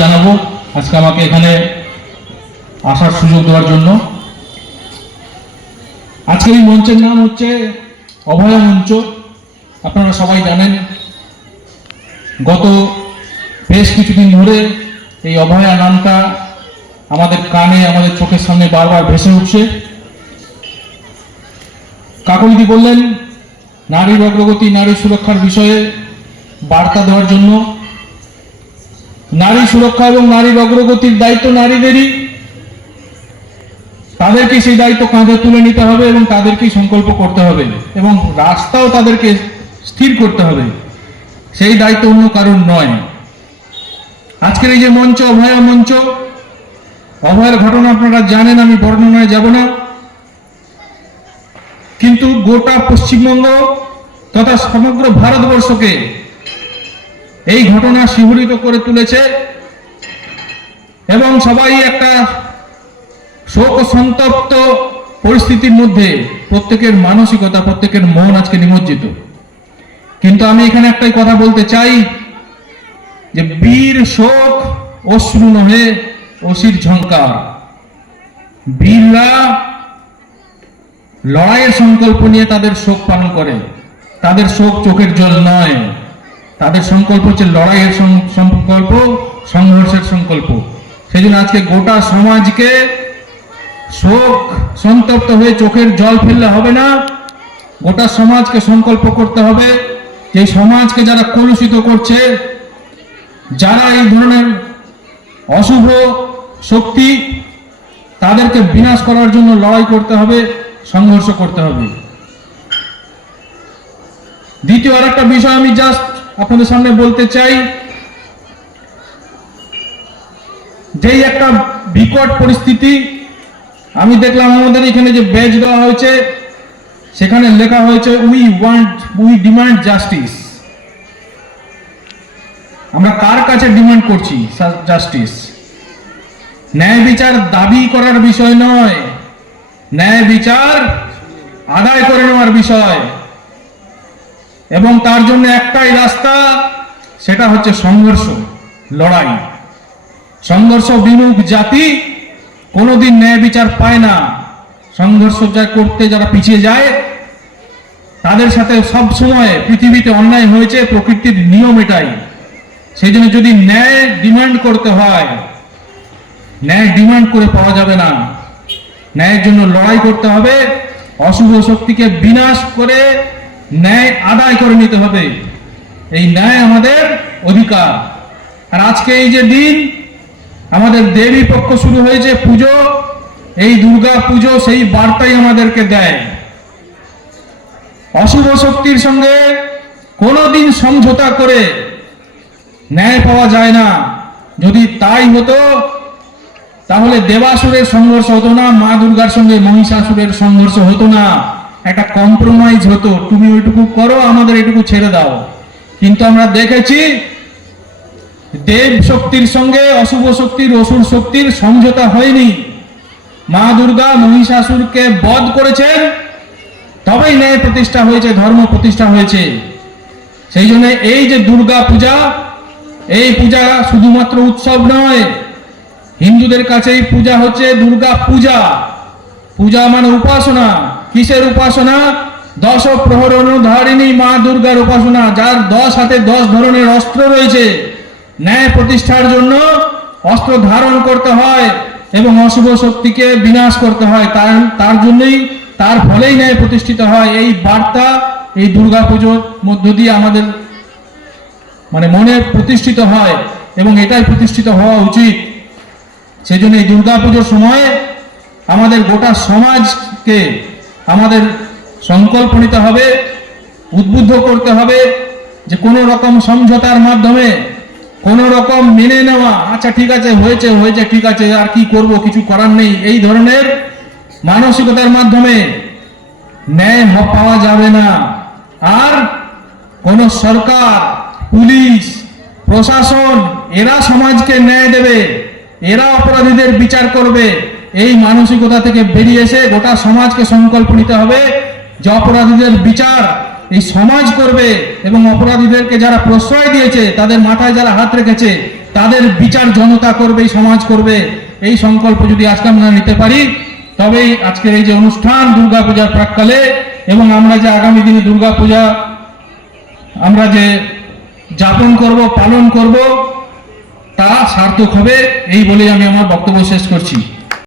জানাব। আজকে আমাকে এখানে আসার সুযোগ দেওয়ার জন্য। আজকে এই মঞ্চের নাম হচ্ছে অভয়া মঞ্চ। আপনারা সবাই জানেন, গত বেশ কিছুদিন ধরে এই অভয়া নামটা আমাদের কানে, আমাদের চোখের সামনে বারবার ভেসে উঠছে। কাকলিদি বললেন নারীর অগ্রগতি নারী সুরক্ষার বিষয়ে বার্তা দেওয়ার জন্য নারী সুরক্ষা এবং নারীর অগ্রগতির দায়িত্ব নারীদেরই। তাদেরকে সেই দায়িত্ব কাঁধে তুলে নিতে হবে এবং তাদেরকেই সংকল্প করতে হবে এবং রাস্তাও তাদেরকে স্থির করতে হবে। সেই দায়িত্ব অন্য কারণ নয়। আজকের এই যে মঞ্চ, অভয়া মঞ্চ, অভয়ের ঘটনা আপনারা জানেন, আমি বর্ণনায় যাব না। কিন্তু গোটা পশ্চিমবঙ্গ তথা সমগ্র ভারতবর্ষকে এই ঘটনা শিহরিত করে তুলেছে এবং সবাই একটা শোক সন্তপ্ত পরিস্থিতির মধ্যে প্রত্যেকের মানসিকতা, প্রত্যেকের মন আজকে নিমজ্জিত। কিন্তু আমি এখানে একটাই কথা বলতে চাই যে বীর শোক, অশ্রু নহে, অসির ঝঙ্কার বীররা লড়াইয়ের সংকল্প নিয়ে তাদের শোক পালন করে। তাদের শোক চোখের জল নয়। তাদের সংকল্প হচ্ছে লড়াইয়ের সংকল্প সংঘর্ষের সংকল্প। সেই জন্য আজকে গোটা সমাজকে শোক, সন্তপ্ত হয়ে চোখের জল ফেললে হবে না। গোটা সমাজকে সংকল্প করতে হবে যে সমাজকে যারা কলুষিত করছে, যারা এই ধরনের অশুভ শক্তি তাদেরকে বিনাশ করার জন্য লড়াই করতে হবে, সংঘর্ষ করতে হবে। দ্বিতীয় আর একটা বিষয় আমি জাস্ট আপনাদের সামনে বলতে চাই, যেই একটা বিকট পরিস্থিতি, আমি দেখলাম আমাদের এখানে যে ব্যাচ দেওয়া হয়েছে, সেখানে লেখা হয়েছে we want we demand justice আমরা কার কাছে ডিমান্ড করছি জাস্টিস ন্যায় বিচার দাবি করার বিষয় নয়। ন্যায় বিচার আদায় করে নেওয়ার বিষয়। এবং তার জন্য একটাই রাস্তা, সেটা হচ্ছে সংঘর্ষ, লড়াই। সংঘর্ষ বিমুখ জাতি কোনোদিন ন্যায় বিচার পায় না। সংঘর্ষ যা করতে, যারা পিছিয়ে যায়, তাদের সাথে সব সময় পৃথিবীতে অন্যায় হয়েছে, প্রকৃতির নিয়ম এটাই। সেই জন্য যদি ন্যায় ডিমান্ড করতে হয়, ন্যায় ডিমান্ড করে পাওয়া যাবে না। ন্যায়ের জন্য লড়াই করতে হবে। অশুভ শক্তিকে বিনাশ করে ন্যায় আদায় করে নিতে হবে। এই ন্যায় আমাদের অধিকার। আর আজকে এই যে দিন, আমাদের দেবী পক্ষ শুরু হয়েছে পুজো। এই দুর্গা পুজো সেই বার্তাই আমাদেরকে দেয়। অশুভ শক্তির সঙ্গে কোনোদিন সমঝোতা করে ন্যায় পাওয়া যায় না। যদি তাই হতো, তাহলে দেবাসুরের সংঘর্ষ হতো না, মা দুর্গার সঙ্গে মহিষাসুরের সংঘর্ষ হতো না। একটা কম্প্রোমাইজ হতো, তুমি ওইটুকু করো, আমাদের এটুকু ছেড়ে দাও। কিন্তু আমরা দেখেছি, দেব শক্তির সঙ্গে অশুভ শক্তির, অসুর শক্তির সমঝোতা হয়নি। মা দুর্গা মহিষাসুরকে বধ করেছেন, তবেই ন্যায় প্রতিষ্ঠা হয়েছে, ধর্ম প্রতিষ্ঠা হয়েছে। সেই জন্য এই যে দুর্গা পূজা, এই পূজা শুধুমাত্র উৎসব নয়, হিন্দুদের কাছে এই পূজা হচ্ছে দুর্গা পূজা। পূজা মানে উপাসনা। কিসের উপাসনা? দশ প্রহরণ ধারিণী মা দুর্গার উপাসনা, যার দশ হাতে দশ ধরনের অস্ত্র রয়েছে। ন্যায় প্রতিষ্ঠার জন্য অস্ত্র ধারণ করতে হয় এবং অশুভ শক্তিকে বিনাশ করতে হয়। তার তার জন্যই, তার ফলেই ন্যায় প্রতিষ্ঠিত হয়। এই বার্তা, এই দুর্গা পুজোর মধ্য দিয়ে আমাদের মানে মনে প্রতিষ্ঠিত হয় এবং এটাই প্রতিষ্ঠিত হওয়া উচিত। সেই জন্য এই দুর্গা পুজোর সময় আমাদের গোটা সমাজকে আমাদের সংকল্প নিতে হবে, উদ্বুদ্ধ করতে হবে যে কোনো রকম সমঝোতার মাধ্যমে, কোনো রকম মেনে নেওয়া আচ্ছা ঠিক আছে, হয়েছে হয়েছে, ঠিক আছে, আর কি করব, কিছু করার নেই, এই ধরনের মানসিকতার মাধ্যমে ন্যায় পাওয়া যাবে না। আর কোন সরকার, পুলিশ, প্রশাসন, এরা সমাজকে ন্যায় দেবে, এরা অপরাধীদের বিচার করবে। এই মানসিকতা থেকে বেরিয়ে এসে গোটা সমাজকে সংকল্প নিতে হবে যে অপরাধীদের বিচার এই সমাজ করবে এবং অপরাধীদেরকে যারা প্রশ্রয় দিয়েছে, তাদের মাথায় যারা হাত রেখেছে, তাদের বিচার জনতা করবে, এই সমাজ করবে। এই সংকল্প যদি আজকে আমরা নিতে পারি, তবেই আজকের এই যে অনুষ্ঠান দুর্গাপূজার প্রাককালে এবং আমরা যে আগামী দিনে দুর্গাপূজা আমরা যে যাপন করব, পালন করব, তা সার্থক হবে, এই বলে আমি আমার বক্তব্য শেষ করছি।